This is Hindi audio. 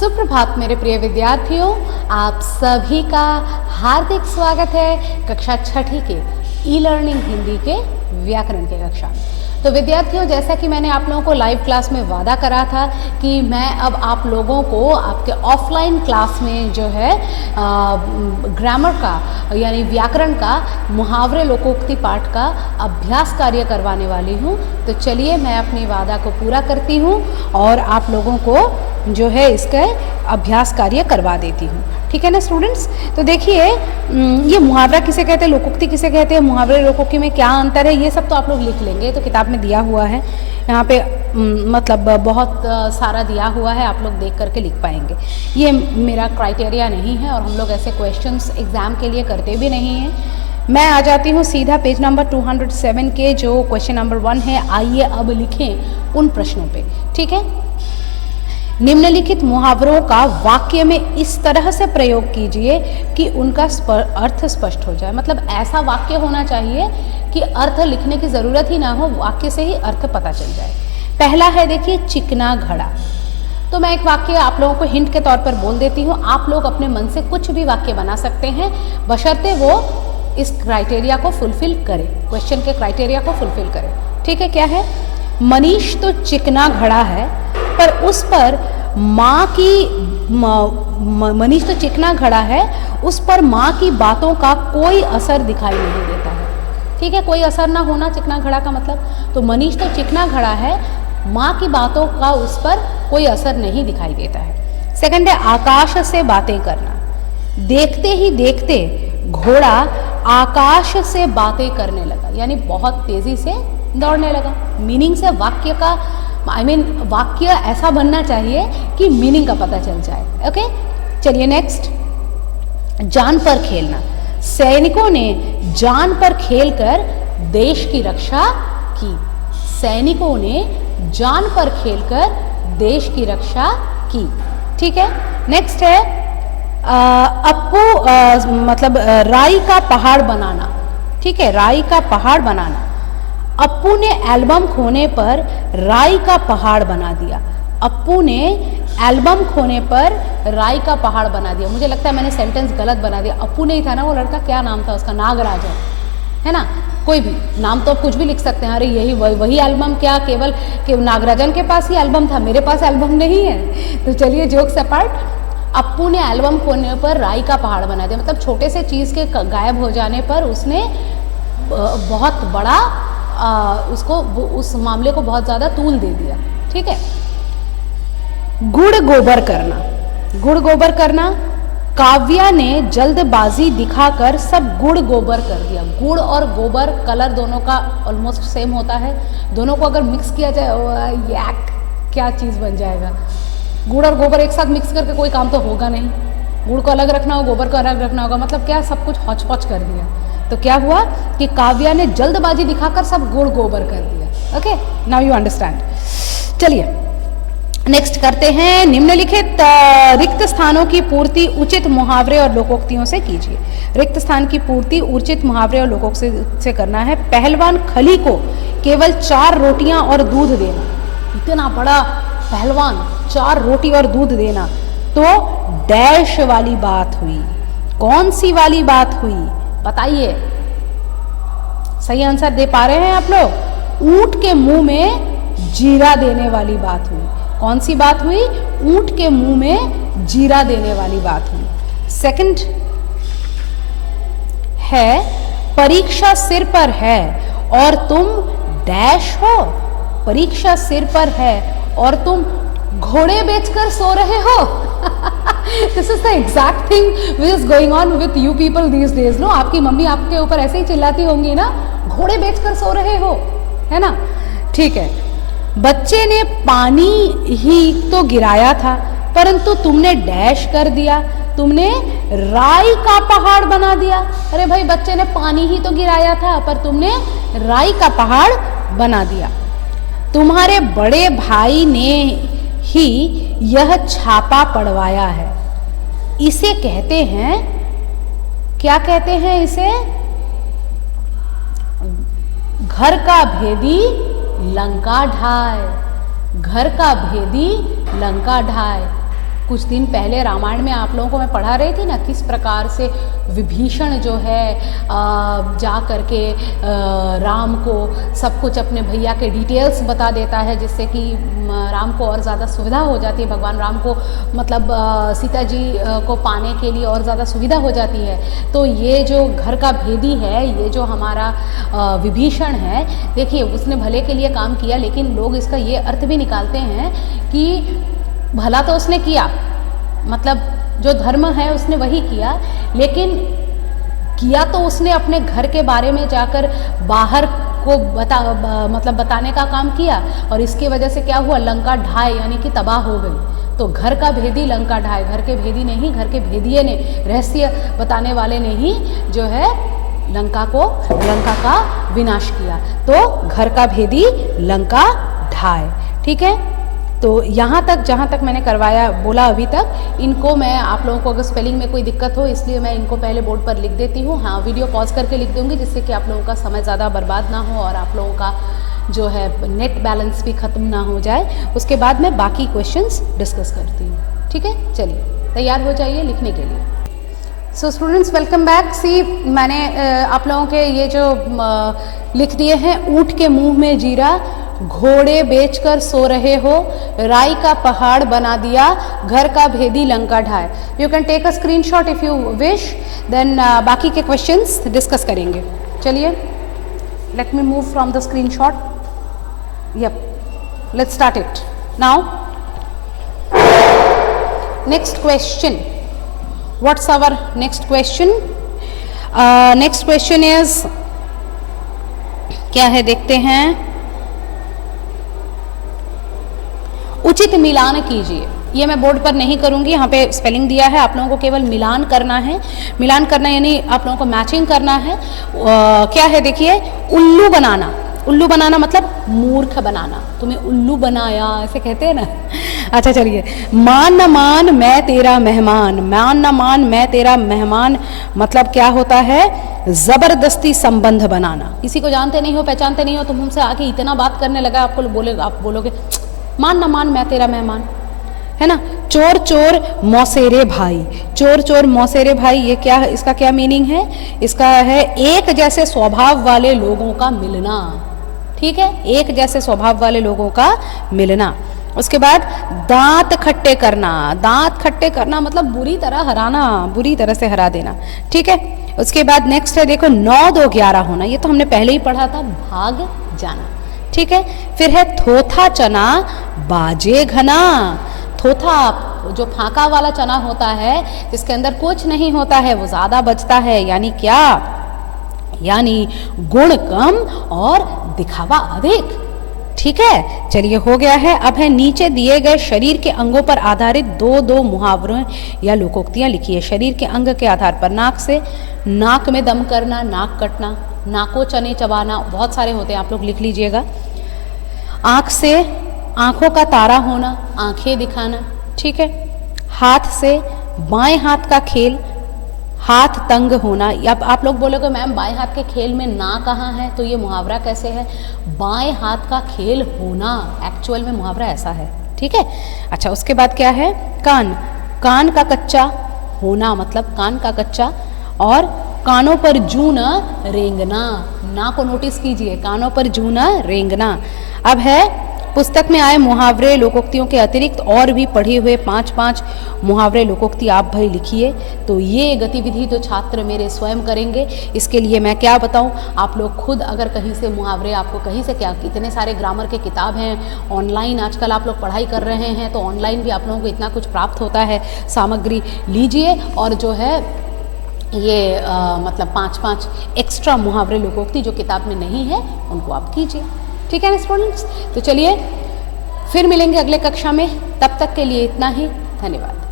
सुप्रभात मेरे प्रिय विद्यार्थियों, आप सभी का हार्दिक स्वागत है कक्षा छठी के ई लर्निंग हिंदी के व्याकरण के कक्षा में। तो विद्यार्थियों, जैसा कि मैंने आप लोगों को लाइव क्लास में वादा करा था कि मैं अब आप लोगों को आपके ऑफलाइन क्लास में जो है ग्रामर का यानी व्याकरण का मुहावरे लोकोक्ति पाठ का अभ्यास कार्य करवाने वाली हूँ। तो चलिए मैं अपनी वादा को पूरा करती हूँ और आप लोगों को जो है इसका अभ्यास कार्य करवा देती हूँ। ठीक है ना स्टूडेंट्स? तो देखिए, ये मुहावरा किसे कहते हैं, लोकोक्ति किसे कहते हैं, मुहावरे लोकोक्ति में क्या अंतर है, ये सब तो आप लोग लिख लेंगे। तो किताब में दिया हुआ है, यहाँ पे मतलब बहुत सारा दिया हुआ है, आप लोग देख करके लिख पाएंगे। ये मेरा क्राइटेरिया नहीं है और हम लोग ऐसे क्वेश्चंस एग्जाम के लिए करते भी नहीं हैं। मैं आ जाती हूँ सीधा पेज नंबर 207 के जो क्वेश्चन नंबर 1 है। आइए अब लिखें उन प्रश्नों पे। ठीक है, निम्नलिखित मुहावरों का वाक्य में इस तरह से प्रयोग कीजिए कि उनका अर्थ स्पष्ट हो जाए। मतलब ऐसा वाक्य होना चाहिए कि अर्थ लिखने की जरूरत ही ना हो, वाक्य से ही अर्थ पता चल जाए। पहला है, देखिए, चिकना घड़ा। तो मैं एक वाक्य आप लोगों को हिंट के तौर पर बोल देती हूँ। आप लोग अपने मन से कुछ भी वाक्य बना सकते हैं, बशर्ते वो इस क्राइटेरिया को फुलफिल करे, क्वेश्चन के क्राइटेरिया को फुलफिल करे। ठीक है, क्या है? मनीष तो चिकना घड़ा है पर उस पर माँ की मनीष तो चिकना घड़ा है, उस पर माँ की बातों का कोई असर दिखाई नहीं देता है। ठीक है, कोई असर ना होना चिकना घड़ा का मतलब। तो मनीष तो चिकना घड़ा है, माँ की बातों का उस पर कोई असर नहीं दिखाई देता है। सेकंड है, आकाश से बातें करना। देखते ही देखते घोड़ा आकाश से बातें करने लगा, यानी बहुत तेजी से दौड़ने लगा। मीनिंग से वाक्य का वाक्य ऐसा बनना चाहिए कि मीनिंग का पता चल जाए। ओके, चलिए नेक्स्ट, जान पर खेलना। सैनिकों ने जान पर खेलकर देश की रक्षा की। सैनिकों ने जान पर खेलकर देश की रक्षा की। ठीक है, नेक्स्ट है, अप्पू मतलब राई का पहाड़ बनाना। ठीक है, राई का पहाड़ बनाना। अप्पू ने एल्बम खोने पर राई का पहाड़ बना दिया। अप्पू ने एल्बम खोने पर राई का पहाड़ बना दिया। मुझे लगता है मैंने सेंटेंस गलत बना दिया। अप्पू नहीं था ना वो लड़का, क्या नाम था उसका? नागराजन, है ना? कोई भी नाम तो आप कुछ भी लिख सकते हैं। अरे यही वही एल्बम, क्या केवल कि नागराजन के पास ही एल्बम था, मेरे पास एल्बम नहीं है। तो चलिए जोक्स अपार्ट, अप्पू ने एल्बम खोने पर राई का पहाड़ बना दिया। मतलब छोटे से चीज़ के गायब हो जाने पर उसने बहुत बड़ा उसको उस मामले को बहुत ज़्यादा तूल दे दिया। ठीक है, गुड़ गोबर करना। गुड़ गोबर करना। काव्या ने जल्दबाजी दिखाकर सब गुड़ गोबर कर दिया। गुड़ और गोबर कलर दोनों का ऑलमोस्ट सेम होता है, दोनों को अगर मिक्स किया जाए याक क्या चीज़ बन जाएगा। गुड़ और गोबर एक साथ मिक्स करके कोई काम तो होगा नहीं। गुड़ को अलग रखना होगा, गोबर को अलग रखना होगा, मतलब क्या सब कुछ हौच पौच कर दिया। तो क्या हुआ कि काव्या ने जल्दबाजी दिखाकर सब गुड़ गोबर कर दिया। Okay, now you understand. चलिए नेक्स्ट करते हैं, निम्नलिखित रिक्त स्थानों की पूर्ति उचित मुहावरे और लोकोक्तियों से कीजिए। रिक्त स्थान की पूर्ति उचित मुहावरे और लोकोक्ति से करना है। पहलवान खली को केवल 4 रोटियां और दूध देना। इतना बड़ा पहलवान, 4 रोटी और दूध देना। तो डैश वाली बात हुई। कौन सी वाली बात हुई बताइए? सही आंसर दे पा रहे हैं आप लोग? ऊंट के मुंह में जीरा देने वाली बात हुई। कौन सी बात हुई? ऊंट के मुंह में जीरा देने वाली बात हुई। सेकंड है, परीक्षा सिर पर है और तुम डैश हो। परीक्षा सिर पर है और तुम घोड़े बेचकर सो रहे हो। This is the exact thing which is going on with you people these days, no? आपकी मम्मी आपके ऊपर ऐसे ही चिल्लाती होंगी ना, घोड़े बेचकर सो रहे हो, है ना? ठीक है, बच्चे ने पानी ही तो गिराया था परंतु तुमने डैश कर दिया, तुमने राई का पहाड़ बना दिया। अरे भाई, बच्चे ने पानी ही तो गिराया था पर तुमने राई का पहाड़ बना दिया। तुम्हारे बड़े भाई ने ही यह छापा पड़वाया है। इसे कहते हैं, क्या कहते हैं इसे? घर का भेदी लंका ढाए। घर का भेदी लंका ढाए। कुछ दिन पहले रामायण में आप लोगों को मैं पढ़ा रही थी ना, किस प्रकार से विभीषण जो है जा करके राम को सब कुछ अपने भैया के डिटेल्स बता देता है, जिससे कि राम को और ज़्यादा सुविधा हो जाती है, भगवान राम को मतलब सीता जी को पाने के लिए और ज़्यादा सुविधा हो जाती है। तो ये जो घर का भेदी है, ये जो हमारा विभीषण है, देखिए उसने भले के लिए काम किया, लेकिन लोग इसका ये अर्थ भी निकालते हैं कि भला तो उसने किया, मतलब जो धर्म है उसने वही किया, लेकिन किया तो उसने अपने घर के बारे में जाकर बाहर को मतलब बताने का काम किया, और इसकी वजह से क्या हुआ, लंका ढाई यानी कि तबाह हो गई। तो घर का भेदी लंका ढाई, घर के भेदी ने ही, घर के भेदिए ने, रहस्य बताने वाले ने ही जो है लंका का विनाश किया। तो घर का भेदी लंका ढाई, ठीक है। तो यहाँ तक जहाँ तक मैंने करवाया बोला अभी तक, इनको मैं आप लोगों को अगर स्पेलिंग में कोई दिक्कत हो इसलिए मैं इनको पहले बोर्ड पर लिख देती हूँ। हाँ, वीडियो पॉज करके लिख दूँगी, जिससे कि आप लोगों का समय ज़्यादा बर्बाद ना हो और आप लोगों का जो है नेट बैलेंस भी ख़त्म ना हो जाए। उसके बाद मैं बाकी क्वेश्चंस डिस्कस करती हूँ, ठीक है। चलिए तैयार हो जाइए लिखने के लिए। So students, welcome back. See, मैंने आप लोगों के ये जो लिख दिए हैं, ऊँट के मुंह में जीरा, घोड़े बेचकर सो रहे हो, राई का पहाड़ बना दिया, घर का भेदी लंका ढाए। You can take a screenshot if you wish, then बाकी के क्वेश्चंस डिस्कस करेंगे। चलिए, let me move from the screenshot. Yep, let's start it now. Next question, what's our next question? Next question is, क्या है देखते हैं। उचित मिलान कीजिए। ये मैं बोर्ड पर नहीं करूंगी, यहाँ पे स्पेलिंग दिया है, आप लोगों को केवल मिलान करना है। मिलान करना यानी आप लोगों को मैचिंग करना है। क्या है देखिए, उल्लू बनाना। उल्लू बनाना मतलब मूर्ख बनाना, तुम्हें उल्लू बनाया ऐसे कहते हैं ना। अच्छा चलिए, मान न मान मैं तेरा मेहमान। मान न मान मैं तेरा मेहमान मतलब क्या होता है, जबरदस्ती संबंध बनाना। किसी को जानते नहीं हो, पहचानते नहीं हो, तुम हमसे आके इतना बात करने लगा, आप बोलोगे मान न मान मैं तेरा मेहमान, है ना। चोर चोर मौसेरे भाई। चोर चोर मौसेरे भाई, ये क्या है, इसका क्या मीनिंग है? इसका है एक जैसे स्वभाव वाले लोगों का मिलना, ठीक है, एक जैसे स्वभाव वाले लोगों का मिलना। उसके बाद दांत खट्टे करना। दांत खट्टे करना मतलब बुरी तरह हराना, बुरी तरह से हरा देना, ठीक है। उसके बाद नेक्स्ट है देखो, 9 2 11 होना। ये तो हमने पहले ही पढ़ा था, भाग जाना, ठीक है। फिर है थोथा चना बाजे घना। थोथा जो फाका वाला चना होता है, जिसके अंदर कुछ नहीं होता है, वो ज्यादा बचता है, यानी क्या, यानी गुण कम और दिखावा अधिक, ठीक है। चलिए हो गया है। अब है नीचे दिए गए शरीर के अंगों पर आधारित दो मुहावरों या लोकोक्तियां लिखिए। शरीर के अंग के आधार पर, नाक से नाक में दम करना, नाक कटना, नाको चने चबाना, बहुत सारे होते हैं, आप लोग लिख लीजिएगा। आँख से आँखों का तारा होना, आँखें दिखाना, ठीक है। हाथ से बाएं हाथ का खेल, हाथ तंग होना। अब आप लोग बोलोगे मैम बाएं हाथ के खेल में ना कहाँ है, तो ये मुहावरा कैसे है? बाएं हाथ का खेल होना, एक्चुअल में मुहावरा ऐसा है, ठीक है। अच्छा, उसके बाद क्या है, कान। कान का कच्चा होना मतलब कान का कच्चा, और कानों पर जूं न रेंगना। ना को नोटिस कीजिए, कानों पर जूं न रेंगना। अब है पुस्तक में आए मुहावरे लोकोक्तियों के अतिरिक्त और भी पढ़े हुए 5-5 मुहावरे लोकोक्ति आप भाई लिखिए। तो ये गतिविधि तो छात्र मेरे स्वयं करेंगे। इसके लिए मैं क्या बताऊं, आप लोग खुद अगर कहीं से मुहावरे, आपको कहीं से क्या, इतने सारे ग्रामर के किताब हैं, ऑनलाइन आजकल आप लोग पढ़ाई कर रहे हैं, तो ऑनलाइन भी आप लोगों को इतना कुछ प्राप्त होता है, सामग्री लीजिए और जो है ये मतलब 5-5 एक्स्ट्रा मुहावरे लोकोक्ति जो किताब में नहीं है उनको आप कीजिए, ठीक है ना स्टूडेंट्स। तो चलिए फिर मिलेंगे अगले कक्षा में, तब तक के लिए इतना ही, धन्यवाद।